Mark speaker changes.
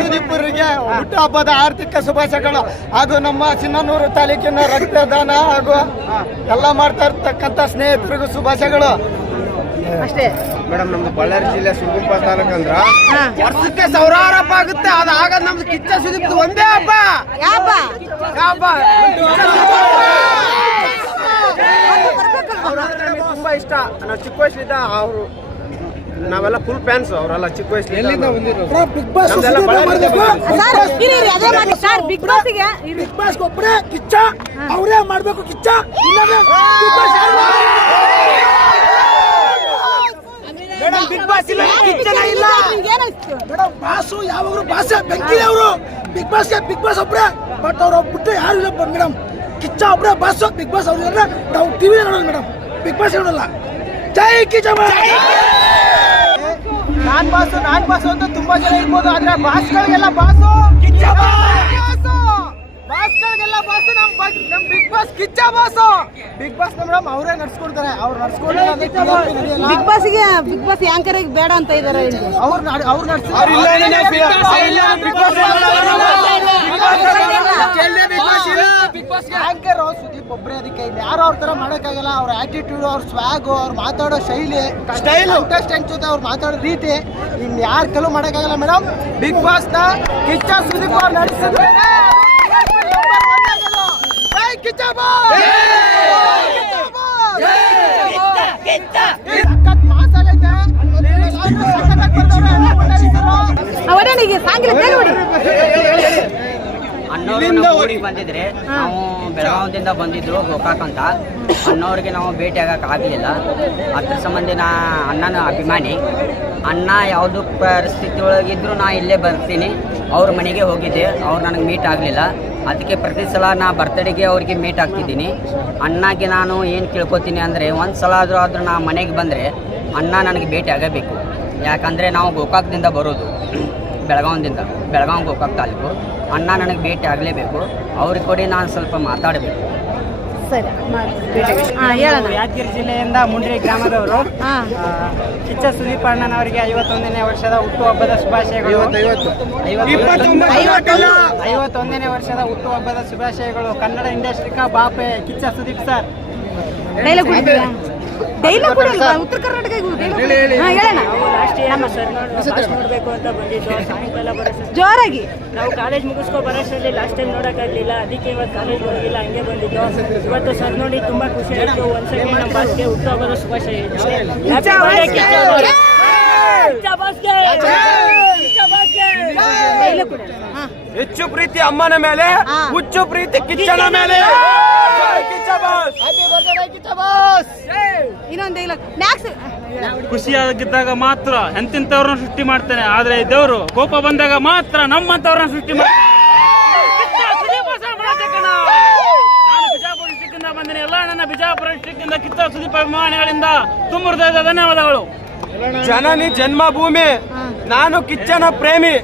Speaker 1: ಸುದೀಪುರಿಗೆ ಹುಟ್ಟುಹಬ್ಬದ ಆರ್ಥಿಕ ಶುಭಾಶಯಗಳು. ಹಾಗೂ ನಮ್ಮ ಚಿನ್ನನೂರು ತಾಲೂಕಿನ ರಕ್ತದಾನ ಹಾಗೂ ಎಲ್ಲ ಮಾಡ್ತಾ ಇರ್ತಕ್ಕಂಥ ಸ್ನೇಹಿತರಿಗೂ ಶುಭಾಶಯಗಳು.
Speaker 2: ಅಷ್ಟೇ.
Speaker 3: ಮೇಡಮ್ ನಮ್ದು ಬಳ್ಳಾರಿ ಜಿಲ್ಲೆ ಸುಗುಂಪ ತಾಲೂಕು ಅಂದ್ರ. ವರ್ಷಕ್ಕೆ ಸಾವಿರಾರು ಹಬ್ಬ ಆಗುತ್ತೆ. ಅದು ಆಗ ನಮ್ದು ಕಿಚ್ಚ ಸುದೀಪ್ ಒಂದೇ ಹಬ್ಬ. ಹಬ್ಬ ತುಂಬಾ ಇಷ್ಟ. ನಾವು ಚಿಕ್ಕ ವಯಸ್ಸಿದ್ದ ಅವರು ನಾವೆಲ್ಲ ಫುಲ್ ಫ್ಯಾನ್ಸ್ ಅವರೆಲ್ಲ ಚಿಕ್ಕ ವಯಸ್ಸಿಂದ
Speaker 1: ಬಿಗ್ ಬಾಸ್
Speaker 2: ಸರ್ ಇರಿ ಇರಿ ಅದೇ ಮಾಡಿ. ಸರ್ ಬಿಗ್
Speaker 1: ಬಿಗ್ ಬಾಸ್ ಒಬ್ಬರೇ ಕಿಚ್ಚ ಅವರೇ ಮಾಡಬೇಕು ಕಿಚ್ಚ ಮೇಡಮ್ ಬಿಗ್ ಬಾಸ್ ಇಲ್ಲ ಕಿಚ್ಚನ ಇಲ್ಲ. ಮೇಡಮ್ ಬಾಸು ಯಾವಾಗಲೂ ಬಾಸೆ ಬೆಂಕಿ ಅವರು. ಬಿಗ್ ಬಾಸ್ಗೆ ಬಿಗ್ ಬಾಸ್ ಒಬ್ಬರೇ ಬಟ್ ಅವ್ರು ಬಿಟ್ಟು ಯಾರು ಇಲ್ಲ ಮೇಡಮ್. ಕಿಚ್ಚ ಒಬ್ಬರೇ ಬಾಸು ಬಿಗ್ ಬಾಸ್ ಅವ್ರು ನಾವು ಟಿವಿ ನೋಡೋದು ಮೇಡಮ್. ಬಿಗ್ ಬಾಸ್ ನೋಡಲ್ಲ. ಜೈ ಕಿಚ್ಚ ನಾನ್ ಬಾಸು ನಾನ್ ಬಾಸು ಅಂತ ತುಂಬಾ ಜನ ಇರ್ಬೋದು ಆದ್ರೆ ಬಾಸ್ಗಳಿಗೆಲ್ಲ ಬಾಸು. ಕಿಚ್ಚ ಬಾಸು! ಬಾಸ್ಗಳಿಗೆಲ್ಲ ಬಾಸು ನಮ್ ಬಗ್- ನಮ್ Bigg Boss Kichcha boss. Bigg Boss madam ಅವರೇ ನಡ್ಸ್ಕೊಡ್ತಾರೆ ಅವ್ರು ನಡ್ಸ್ಕೊಂಡು
Speaker 2: ಬಿಗ್ ಬಾಸ್ಗೆ ಬಿಗ್ ಬಾಸ್ ಯಾಂಕರ್ ಬೇಡ ಅಂತ ಇದಾರೆ ಇಲ್ಲಿ
Speaker 1: ಅವ್ರು ನಡ್- ಅವ್ರು ನಡ್ಸ್ ಆಂಕರ್ ಸುದೀಪ್ ಒಬ್ಬರೇ ಅದಕ್ಕೆ ಇಲ್ಲಿ. ಯಾರು ಅವ್ರ ತರ ಮಾಡೋಕ್ಕಾಗಲ್ಲ. ಅವ್ರ ಆಟಿಟ್ಯೂಡ್ ಅವ್ರ ಸ್ವಾಗ್ ಅವ್ರು ಮಾತಾಡೋ ಶೈಲಿ ಸ್ಟೈಲ್ ಕಂಟೆಸ್ಟೆಂಟ್ ಜೊತೆ ಅವ್ರು ಮಾತಾಡೋ ರೀತಿ ಇನ್ ಯಾರ ಕಲು ಮಾಡೋಕ್ಕಾಗಲ್ಲ ಮೇಡಮ್ ಬಿಗ್ ಬಾಸ್ನ ಕಿಚ್ಚ ಸುದೀಪ್ ಅವ್ರು ನಡೆಸಿದ್ರೆ. ಕಿಚ್ಚ boss! ಕಿಚ್ಚ
Speaker 4: ಅಣ್ಣವರು ಬಂದಿದ್ರೆ ನಾವು ಬೆಳಗಾವದಿಂದ ಬಂದಿದ್ರು ಗೋಕಾಕ್ ಅಂತ. ಅಣ್ಣವ್ರಿಗೆ ನಾವು ಭೇಟಿ ಆಗಕ್ಕೆ ಆಗಲಿಲ್ಲ. ಅದ್ರ ಸಂಬಂಧಿ ನಾ ಅಣ್ಣನ ಅಭಿಮಾನಿ. ಅಣ್ಣ ಯಾವುದು ಪರಿಸ್ಥಿತಿ ಒಳಗಿದ್ರು ನಾ ಇಲ್ಲೇ ಬರ್ತೀನಿ. ಅವ್ರ ಮನೆಗೆ ಹೋಗಿದ್ದೆ. ಅವ್ರು ನನಗೆ ಮೀಟ್ ಆಗಲಿಲ್ಲ. ಅದಕ್ಕೆ ಪ್ರತಿ ಸಲ ನಾ ಬರ್ತಡೆಗೆ ಅವ್ರಿಗೆ ಮೀಟ್ ಆಗ್ತಿದ್ದೀನಿ. ಅಣ್ಣಗೆ ನಾನು ಏನು ಕೇಳ್ಕೊತೀನಿ ಅಂದರೆ ಒಂದು ಸಲ ಆದರೂ ಆದರೂ ನಾ ಮನೆಗೆ ಬಂದರೆ ಅಣ್ಣ ನನಗೆ ಭೇಟಿ ಆಗಬೇಕು. ಯಾಕಂದರೆ ನಾವು ಗೋಕಾಕ್ದಿಂದ ಬರೋದು. ಬೆಳಗಾವಿಂದ ಬೆಳಗಾವಿ ಗೋಕಾಕ್ ತಾಲೂಕು. ಅಣ್ಣ ನನಗೆ ಭೇಟಿ ಆಗಲೇಬೇಕು. ಅವ್ರಿಗೆ ಕೊಡಿ ನಾನು ಸ್ವಲ್ಪ ಮಾತಾಡಬೇಕು.
Speaker 2: ಸರಿ ಹೇಳೋಣ
Speaker 5: ಯಾದಗಿರಿ ಜಿಲ್ಲೆಯಿಂದ ಮುಂಡ್ರಿ ಗ್ರಾಮದವರು. ಕಿಚ್ಚ ಸುದೀಪ್ ಅಣ್ಣನವರಿಗೆ ಐವತ್ತೊಂದನೇ ವರ್ಷದ ಹುಟ್ಟುಹಬ್ಬದ ಶುಭಾಶಯಗಳು. ಐವತ್ತೊಂದನೇ ವರ್ಷದ ಹುಟ್ಟುಹಬ್ಬದ ಶುಭಾಶಯಗಳು. ಕನ್ನಡ ಇಂಡಸ್ಟ್ರಿಕ ಬಾಪೆ ಕಿಚ್ಚ ಸುದೀಪ್ ಸರ್.
Speaker 2: ಡೈಲಾಗ್ ಕೂಡ ಉತ್ತರ ಕರ್ನಾಟಕ ಹೇಳೋಣ
Speaker 5: ನಾವು ಲಾಸ್ಟ್ ಇಯರ್ ಸರ್ ನೋಡಿ ನೋಡಬೇಕು ಅಂತ ಬಂದಿದ್ದು ಸಾಯಂಕಾಲ ಬರೋಷ್ಟು
Speaker 2: ಜೋರಾಗಿ
Speaker 5: ನಾವು ಕಾಲೇಜ್ ಮುಗಿಸ್ಕೊ ಬರೋಷ್ಟರಲ್ಲಿ ಲಾಸ್ಟ್ ಟೈಮ್ ನೋಡೋಕ್ಕಾಗಲಿಲ್ಲ ಅದಕ್ಕೆ ಇವತ್ತು ಕಾಲೇಜ್ ಹೋಗಿಲ್ಲ ಹಂಗೆ ಬಂದಿದ್ದು ಇವತ್ತು ಸರ್ ನೋಡಿ ತುಂಬ ಖುಷಿ ಆಯಿತು ಒಂದು ಸೆಕೆಂಡ್ ನಮ್ಮ ಬಾಸ್ಗೆ ಹುಟ್ಟುಹಬ್ಬದ ಶುಭಾಶಯ
Speaker 3: ಹೆಚ್ಚು ಪ್ರೀತಿ ಅಮ್ಮನ ಮೇಲೆ. ಹುಚ್ಚು ಪ್ರೀತಿ ಕಿಚ್ಚನ ಮೇಲೆ
Speaker 2: ಇನ್ನೊಂದು ಡೈಲಾಗ್ ಮ್ಯಾಕ್ಸ್
Speaker 6: ಖುಷಿಯಾಗಿದ್ದಾಗ ಮಾತ್ರ ಎಂತಿಂತವ್ರನ್ನ ಸೃಷ್ಟಿ ಮಾಡ್ತೇನೆ ಆದ್ರೆ ದೇವರು ಕೋಪ ಬಂದಾಗ ಮಾತ್ರ ನಮ್ಮಂತವ್ರನ್ನ ಸೃಷ್ಟಿ ಮಾಡ್ತಾನೆ. ಬಂದಿನಿ ಎಲ್ಲ ನನ್ನ ಬಿಜಾಪುರ ಡಿಸ್ಟಿಕ್ ಇಂದ ಕಿತ್ತ ಸುದೀಪ್ ಅಭಿಮಾನಿಗಳಿಂದ ತುಂಬ ಹೃದಯದ ಧನ್ಯವಾದಗಳು.
Speaker 3: ಜನನಿ ಜನ್ಮಭೂಮಿ ನಾನು ಕಿಚ್ಚನ ಪ್ರೇಮಿ.